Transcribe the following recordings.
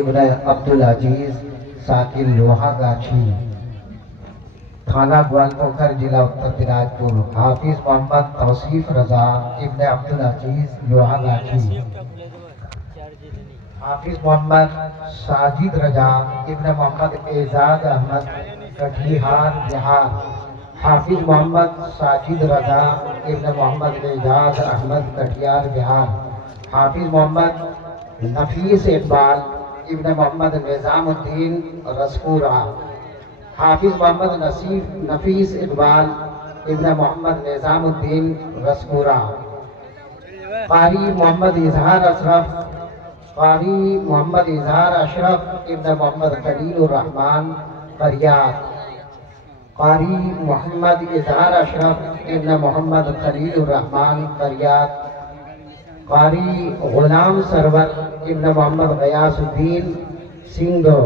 ابن عبدالعزیز ساکن لوہا گاچھی تھانہ گوالپوکھر ضلع اتر دناجپور حافظ محمد توصیف رضا ابن عبدالعزیز لوہا گاچھی حافظ محمد ساجد رضا ابن محمد اعزاز احمد کٹھیہار بہار حافظ محمد ساجد رضا ابن محمد اعزاز احمد کٹھیہار بہار حافظ محمد نفیس اقبال ابن محمد نظام الدین رسپورہ حافظ محمد نفیس اقبال ابن محمد نظام الدین رسپورہ قاری محمد اظہار اشرف ابن محمد خلیل الرحمن فریاد قاری محمد اظہار اشرف ابن محمد خلیل الرحمن فریاد قاری غلام سرور ابن محمد غیاث الدین سنگھو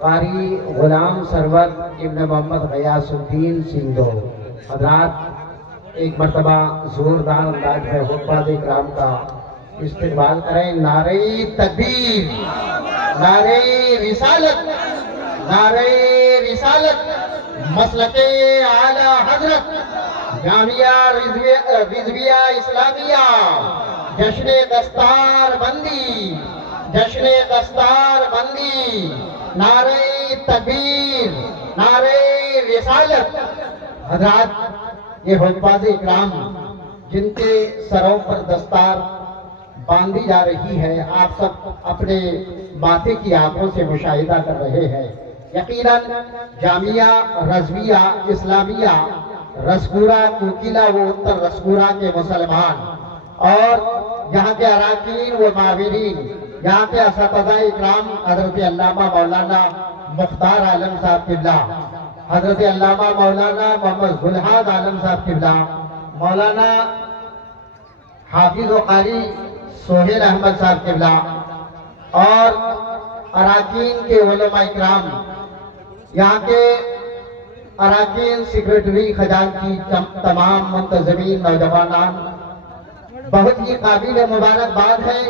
قاری غلام سرور ابن محمد غیاث الدین سنگھو حضرات ایک مرتبہ زوردار انداز میں حفاظ اکرام کا استقبال کریں. نعرہ تکبیر، نعرہ رسالت، نعرہ رسالت، مسلک اعلی حضرت جامعہ رضویہ اسلامیہ جشن دستار بندی، جشن دستار بندی، نعرہ تکبیر، نعرہ رسالت. حضرات یہ حفاظ اکرام جن کے سروں پر دستار باندھی جا رہی ہے آپ سب اپنے ماتھے کی آنکھوں سے مشاہدہ کر رہے ہیں. یقیناً جامعہ رضویہ اسلامیہ رسپورہ کوکیلا و اتر رسپورہ کے مسلمان اور یہاں کے اراکین و معاونین، یہاں کے اساتذہ اکرام حضرت علامہ مولانا مختار عالم صاحب قبلہ، حضرت علامہ مولانا محمد ذوالحق عالم صاحب قبلہ، مولانا حافظ و قاری سہیل احمد صاحب قبلہ اور اراکین کے علماء اکرام، یہاں کے اراکین سیکریٹری خزانچی تمام منتظمین نوجوانان، بہت ہی قابل مبارکباد ہے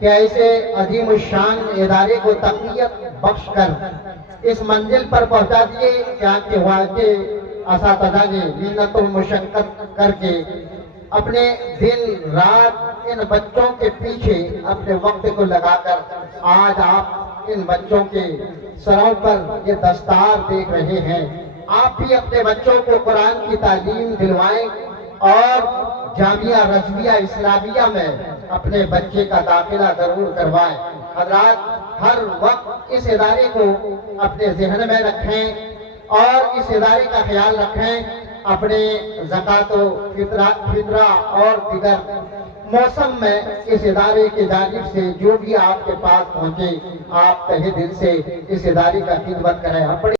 کہ ایسے عظیم الشان ادارے کو تقویت بخش کر اس منزل پر پہنچا دیے جہاں کے وہاں کے اساتذہ نے محنت و مشقت کر کے اپنے دن رات ان بچوں کے پیچھے اپنے وقت کو لگا کر آج آپ ان بچوں کے سروں پر یہ دستار دیکھ رہے ہیں. آپ بھی اپنے بچوں کو قرآن کی تعلیم دلوائیں اور جامعہ رضویہ اسلامیہ میں اپنے بچے کا داخلہ ضرور کروائیں. حضرات ہر وقت اس ادارے کو اپنے ذہن میں رکھیں اور اس ادارے کا خیال رکھیں. اپنے زکوٰۃ و فطرہ اور دیگر موسم میں اس ادارے کی جانب سے جو بھی آپ کے پاس پہنچے آپ تہہ دل سے اس ادارے کا خدمت کریں.